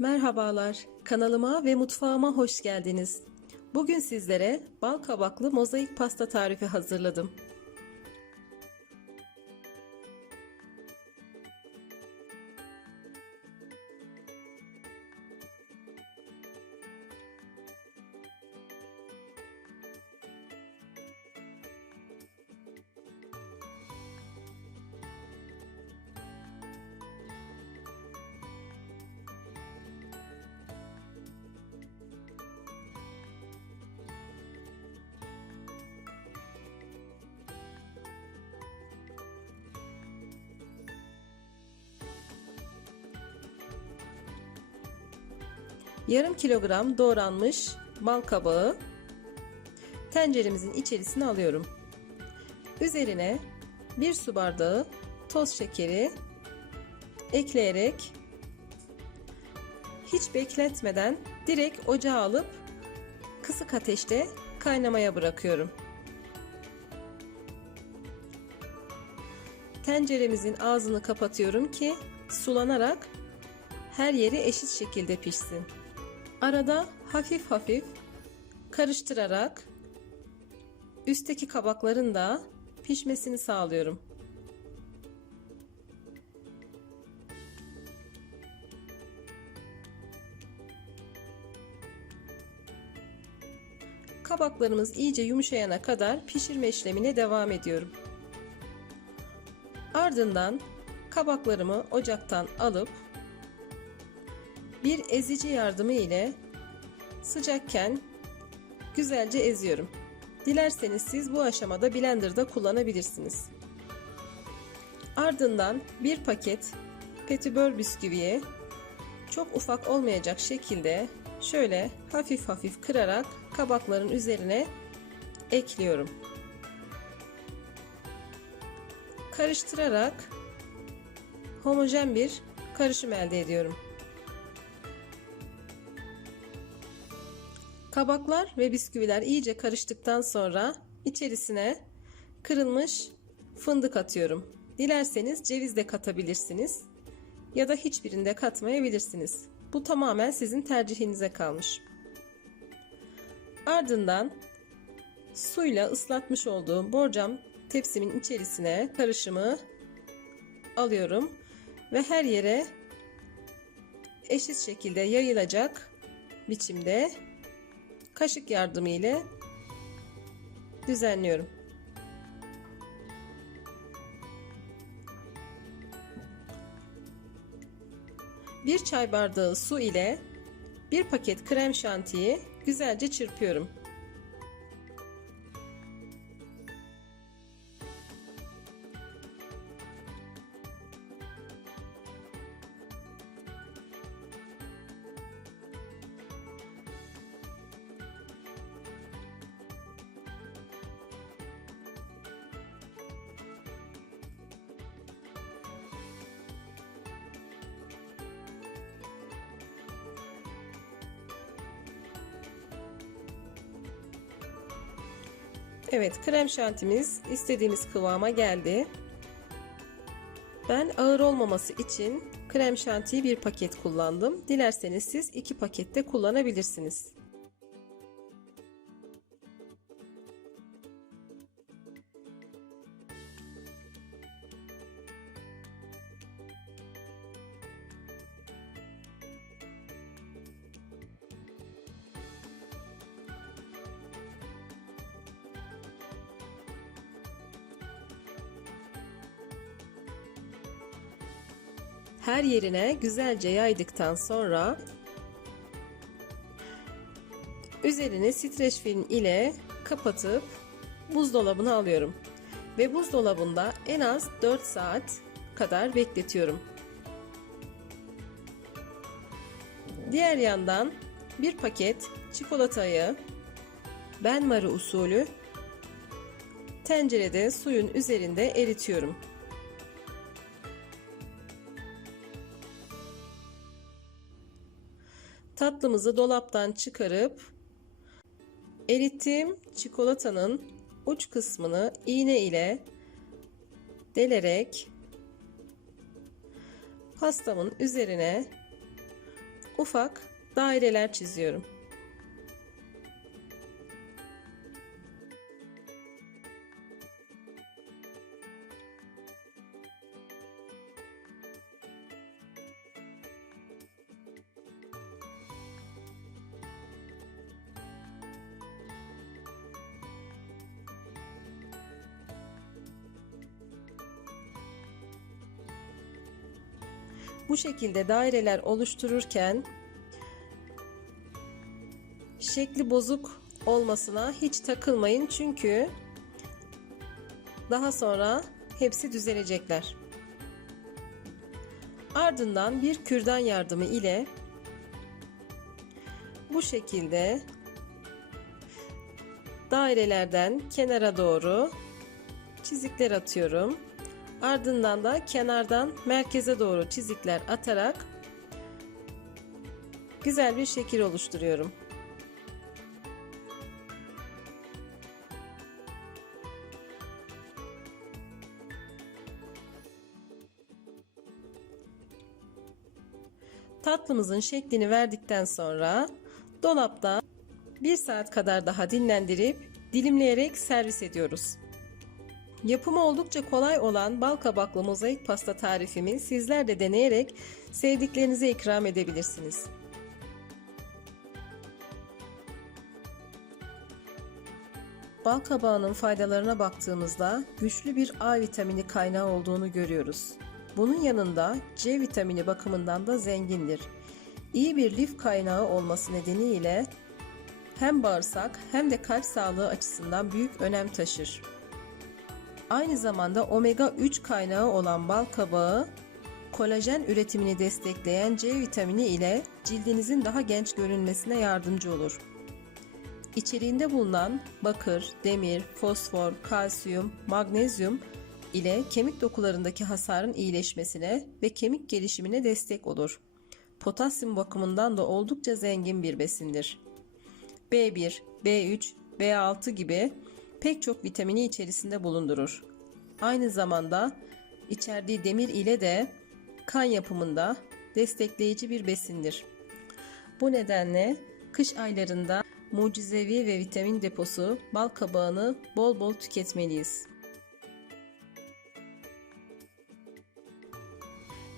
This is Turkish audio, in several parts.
Merhabalar, kanalıma ve mutfağıma hoş geldiniz. Bugün sizlere bal kabaklı mozaik pasta tarifi hazırladım. Yarım kilogram doğranmış bal kabağı tenceremizin içerisine alıyorum. Üzerine bir su bardağı toz şekeri ekleyerek hiç bekletmeden direkt ocağa alıp kısık ateşte kaynamaya bırakıyorum. Tenceremizin ağzını kapatıyorum ki sulanarak her yeri eşit şekilde pişsin. Arada hafif hafif karıştırarak üstteki kabakların da pişmesini sağlıyorum. Kabaklarımız iyice yumuşayana kadar pişirme işlemine devam ediyorum. Ardından kabaklarımı ocaktan alıp bir ezici yardımı ile sıcakken güzelce eziyorum. Dilerseniz siz bu aşamada blenderda kullanabilirsiniz. Ardından bir paket petibör bisküviyi çok ufak olmayacak şekilde şöyle hafif hafif kırarak kabakların üzerine ekliyorum. Karıştırarak homojen bir karışım elde ediyorum. Kabaklar ve bisküviler iyice karıştıktan sonra içerisine kırılmış fındık atıyorum. Dilerseniz ceviz de katabilirsiniz ya da hiçbirinde katmayabilirsiniz. Bu tamamen sizin tercihinize kalmış. Ardından suyla ıslatmış olduğum borcam tepsimin içerisine karışımı alıyorum ve her yere eşit şekilde yayılacak biçimde kaşık yardımı ile düzenliyorum. Bir çay bardağı su ile bir paket krem şantiyi güzelce çırpıyorum. Evet krem şantimiz istediğimiz kıvama geldi. Ben ağır olmaması için krem şantiyi bir paket kullandım. Dilerseniz siz iki pakette kullanabilirsiniz. Her yerine güzelce yaydıktan sonra üzerini streç film ile kapatıp buzdolabına alıyorum. Ve buzdolabında en az 4 saat kadar bekletiyorum. Diğer yandan bir paket çikolatayı benmari usulü tencerede suyun üzerinde eritiyorum. Tatlımızı dolaptan çıkarıp erittiğim çikolatanın uç kısmını iğne ile delerek pastamın üzerine ufak daireler çiziyorum. Bu şekilde daireler oluştururken şekli bozuk olmasına hiç takılmayın çünkü daha sonra hepsi düzelecekler. Ardından bir kürdan yardımı ile bu şekilde dairelerden kenara doğru çizikler atıyorum. Ardından da kenardan merkeze doğru çizikler atarak güzel bir şekil oluşturuyorum. Tatlımızın şeklini verdikten sonra dolapta 1 saat kadar daha dinlendirip dilimleyerek servis ediyoruz. Yapımı oldukça kolay olan bal kabaklı mozaik pasta tarifimi sizler de deneyerek sevdiklerinize ikram edebilirsiniz. Bal kabağının faydalarına baktığımızda güçlü bir A vitamini kaynağı olduğunu görüyoruz. Bunun yanında C vitamini bakımından da zengindir. İyi bir lif kaynağı olması nedeniyle hem bağırsak hem de kalp sağlığı açısından büyük önem taşır. Aynı zamanda omega 3 kaynağı olan bal kabağı kolajen üretimini destekleyen C vitamini ile cildinizin daha genç görünmesine yardımcı olur. İçeriğinde bulunan bakır, demir, fosfor, kalsiyum, magnezyum ile kemik dokularındaki hasarın iyileşmesine ve kemik gelişimine destek olur. Potasyum bakımından da oldukça zengin bir besindir. B1, B3, B6 gibi pek çok vitamini içerisinde bulundurur. Aynı zamanda içerdiği demir ile de kan yapımında destekleyici bir besindir. Bu nedenle kış aylarında mucizevi ve vitamin deposu bal kabağını bol bol tüketmeliyiz.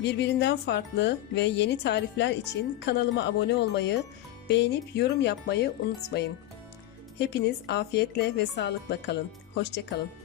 Birbirinden farklı ve yeni tarifler için kanalıma abone olmayı, beğenip yorum yapmayı unutmayın. Hepiniz afiyetle ve sağlıkla kalın. Hoşçakalın.